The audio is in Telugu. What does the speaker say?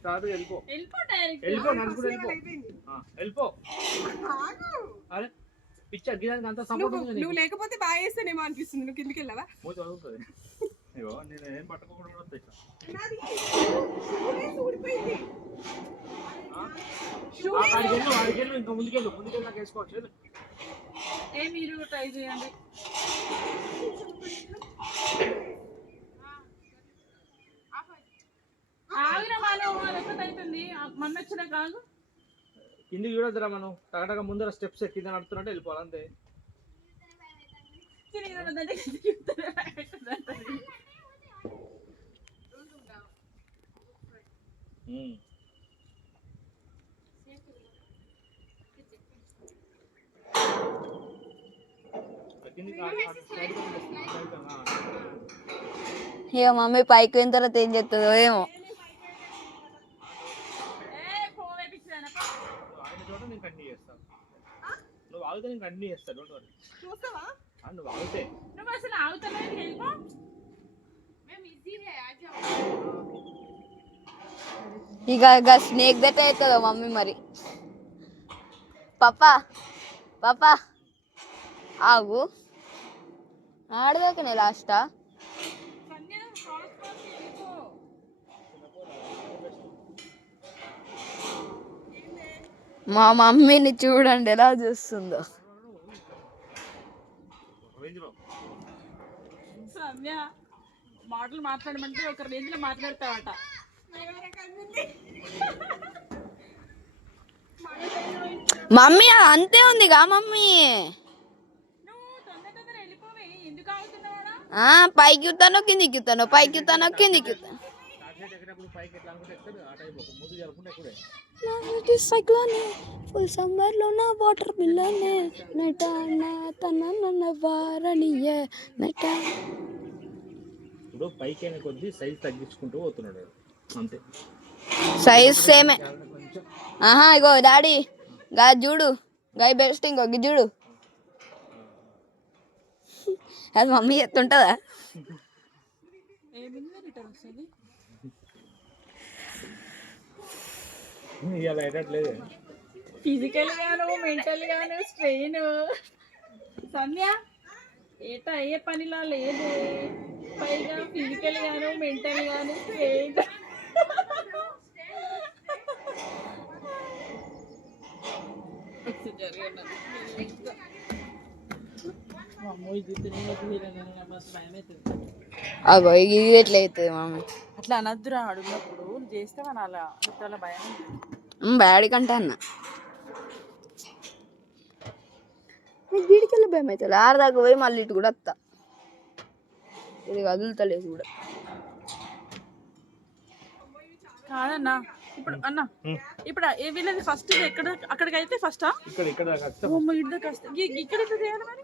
స్టార్ట్ వెళ్ళిపో వెళ్ళిపో నడుచుకుంటూ వెళ్ళిపో అరే పిచ్చర్ గిరానికి అంత సపోర్ట్ నువ్వు లేకపోతే బాగా చేస్తానేమో అనిపిస్తుంది. నువ్వు కిందికి వెళ్ళవా? చదువుతుంది అయ్యో నేను ఏం పట్టుకోకుండా ఆడికెళ్ళు ఇంకా ముందుకెళ్ళు నాకు వేసుకోవచ్చు. మీరు ట్రై చేయండి. కిందికి చూడొద్దురా మనం టగటగా ముందర స్టెప్స్ కింద నడుతున్నట్టు వెళ్ళిపోవాలి అంతే. ఇక మమ్మీ పైకి పోయిన తర్వాత ఏం చేస్తుందో ఏమో. నువ్వు ఆగితే నేను కంటిన్యూ చేస్తా. Don't worry. నువ్వు ఆగితే ఇక స్నేక్ దట్ అవుతుందో మమ్మీ మరి. పాపా పాపా ఆగు ఆడదాకనే లాస్టా. మా మమ్మీని చూడండి ఎలా చూస్తుందో. సంధ్య మాటలు మాట్లాడమంటే ఒక రేంజ్ లో మాట్లాడతావట. మమ్మీ అంతే ఉందిగా మమ్మీ. పైకి ఉత్తానో కిందికి ఉత్తానో పైకి ఉత్తానో కిందికి ఉత్తాను. ఫుల్ సమ్మర్ లో నా వాటర్ బిల్లనే ఇప్పుడు పైకి అయిన కొద్ది సైజ్ తగ్గించుకుంటూ పోతున్నాడు అంతే. సైజ్ సేమే. ఇగో డాడీ గా చూడు గాయ బెస్ట్ ఇంకో చూడు. అది మమ్మీ ఎత్తుంటుందా? ఫిజికల్ గాను మెంటల్ గాను స్ట్రెయిన్. సంధ్య ఏట అయ్యే పనిలా లేదు, పైగా ఫిజికల్ గాను మెంటల్ గాను స్ట్రెయిన్. అగో ఇది ఎట్లా అవుతుంది మమ్మీ? అట్లా అనద్దురా, అడుగునప్పుడు చేస్తావని అలా అలా భయం. బయాడికంటే అన్న వీడికెళ్ళి భయం అవుతుంది. ఆడదాకా పోయి మళ్ళీ ఇటు కూడా వస్తా. ఇది కదులుతలేదు కూడా. కాదన్నా ఇప్పుడు అన్న ఇప్పుడు వీళ్ళది ఫస్ట్ ఎక్కడ అక్కడికి అయితే ఫస్టా? ఇక్కడ ఇక్కడ ఇక్కడ చేయాలి మరి.